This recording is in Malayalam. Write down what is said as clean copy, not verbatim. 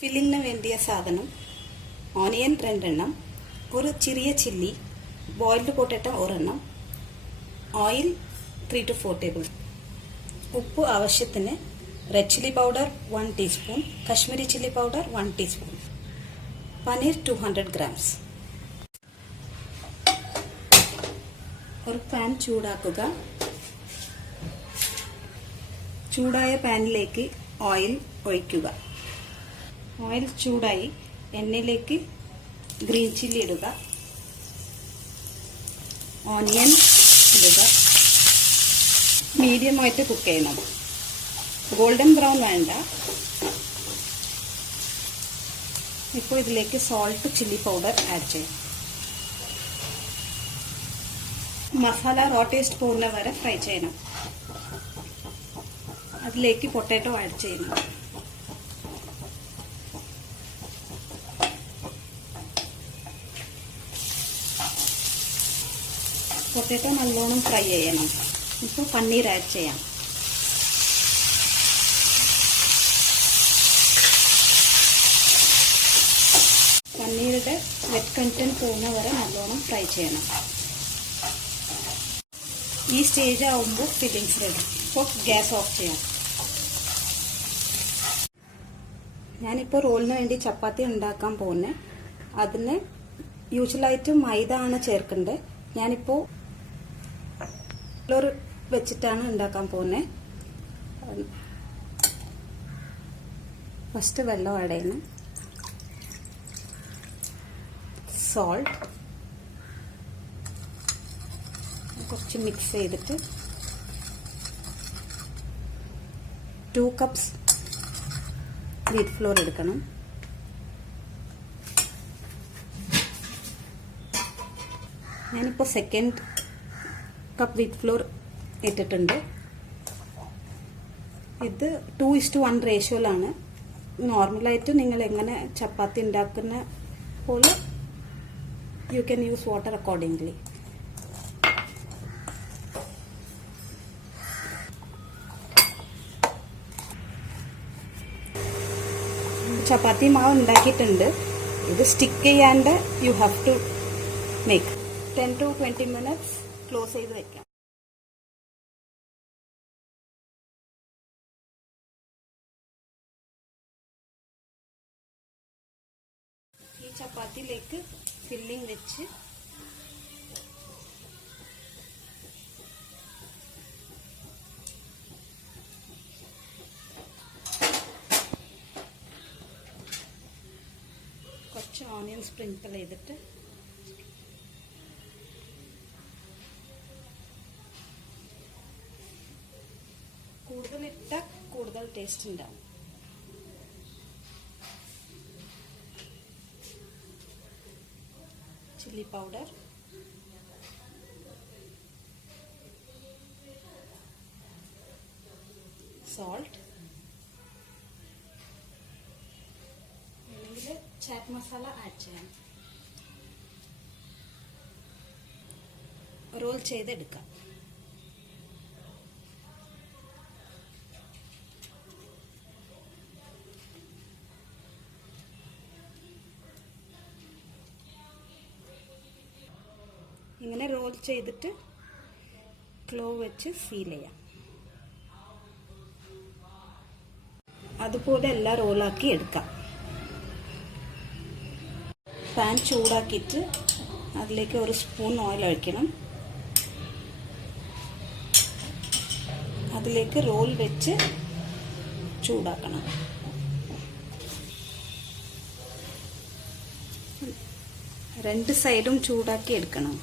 ഫില്ലിങ്ങിന് വേണ്ടിയ സാധനം ഓണിയൻ 2 എണ്ണം, ഒരു ചെറിയ ചില്ലി, ബോയിൽഡ് പൊട്ടാറ്റോ ഒരെണ്ണം, ഓയിൽ 3 to 4 ടേബിൾ, ഉപ്പ് ആവശ്യത്തിന്, red chilli powder 1 teaspoon, Kashmiri chilli powder 1 teaspoon, paneer 200 grams. ഒരു പാൻ ചൂടാക്കുക. ചൂടായ പാനിലേക്ക് ഓയിൽ ഒഴിക്കുക. ഓയിൽ ചൂടായി എണ്ണയിലേക്ക് ഗ്രീൻ ചില്ലി ഇടുക, ഓണിയൻ ഇടുക. മീഡിയമായിട്ട് കുക്ക് ചെയ്യണം, ഗോൾഡൻ ബ്രൗൺ വേണ്ട. ഇപ്പോൾ ഇതിലേക്ക് സോൾട്ട്, ചില്ലി പൗഡർ ആഡ് ചെയ്യാം. മസാല റോ ടേസ്റ്റ് പോകുന്ന വരെ ഫ്രൈ ചെയ്യണം. അതിലേക്ക് പൊട്ടാറ്റോ ആഡ് ചെയ്യണം. പൊട്ടാറ്റോ നല്ലോണം ഫ്രൈ ചെയ്യണം. ഇപ്പോൾ പനീർ ആഡ് ചെയ്യാം. പനീരുടെ വെറ്റ് കണ്ടന്റ് പോകുന്ന വരെ നല്ലോണം ഫ്രൈ ചെയ്യണം. ഈ സ്റ്റേജ് ആവുമ്പോൾ ഫില്ലിങ്സ് റെഡി. ഇപ്പോൾ ഗ്യാസ് ഓഫ് ചെയ്യാം. ഞാനിപ്പോൾ റോളിന് വേണ്ടി ചപ്പാത്തി ഉണ്ടാക്കാൻ പോകുന്നത്. അതിന് യൂഷ്വലായിട്ട് മൈദ ആണ് ചേർക്കേണ്ടത്. ഞാനിപ്പോൾ ഫ്ലോർ വെച്ചിട്ടാണ് ഉണ്ടാക്കാൻ പോകുന്നത്. ഫസ്റ്റ് വെള്ളം ആഡ് ചെയ്യണം, സോൾട്ട് കുറച്ച് മിക്സ് ചെയ്തിട്ട് 2 കപ്സ് വീറ്റ് ഫ്ലോർ എടുക്കണം. ഞാനിപ്പോൾ സെക്കൻഡ് കപ്പ് വീറ്റ് ഫ്ലോർ ഇട്ടിട്ടുണ്ട്. ഇത് 2:1 റേഷ്യോയിലാണ്. നോർമലായിട്ട് നിങ്ങൾ എങ്ങനെ ചപ്പാത്തി ഉണ്ടാക്കുന്ന പോലെ you can use water accordingly. Chapati മാവ് ഉണ്ടാക്കിയിട്ടുണ്ട്. ഇത് സ്റ്റിക്ക് ചെയ്യാണ്ട് you have to make 10 to 20 minutes close ചെയ്ത് വെക്കാം. ഈ ചപ്പാത്തിയിലേക്ക് ഫില്ലിംഗ് വെച്ച് കുറച്ച് ഓണിയൻ സ്പ്രിങ്കിൾ ചെയ്തിട്ട് കൂടുതൽ ഇട്ടാൽ കൂടുതൽ ടേസ്റ്റ് ഉണ്ടാവും. ചില്ലി പൗഡർ, സോൾട്ട്, അല്ലെങ്കിൽ ചാറ്റ് മസാല ആഡ് ചെയ്യാം. റോൾ ചെയ്തെടുക്കാം. ഇങ്ങനെ റോൾ ചെയ്തിട്ട് ക്ലോവ് വെച്ച് സീൽ ചെയ്യാം. അതുപോലെ എല്ലാം റോളാക്കി എടുക്കാം. പാൻ ചൂടാക്കിയിട്ട് അതിലേക്ക് 1 സ്പൂൺ ഓയിൽ ഒഴിക്കണം. അതിലേക്ക് റോൾ വെച്ച് ചൂടാക്കണം. രണ്ട് സൈഡും ചൂടാക്കി എടുക്കണം.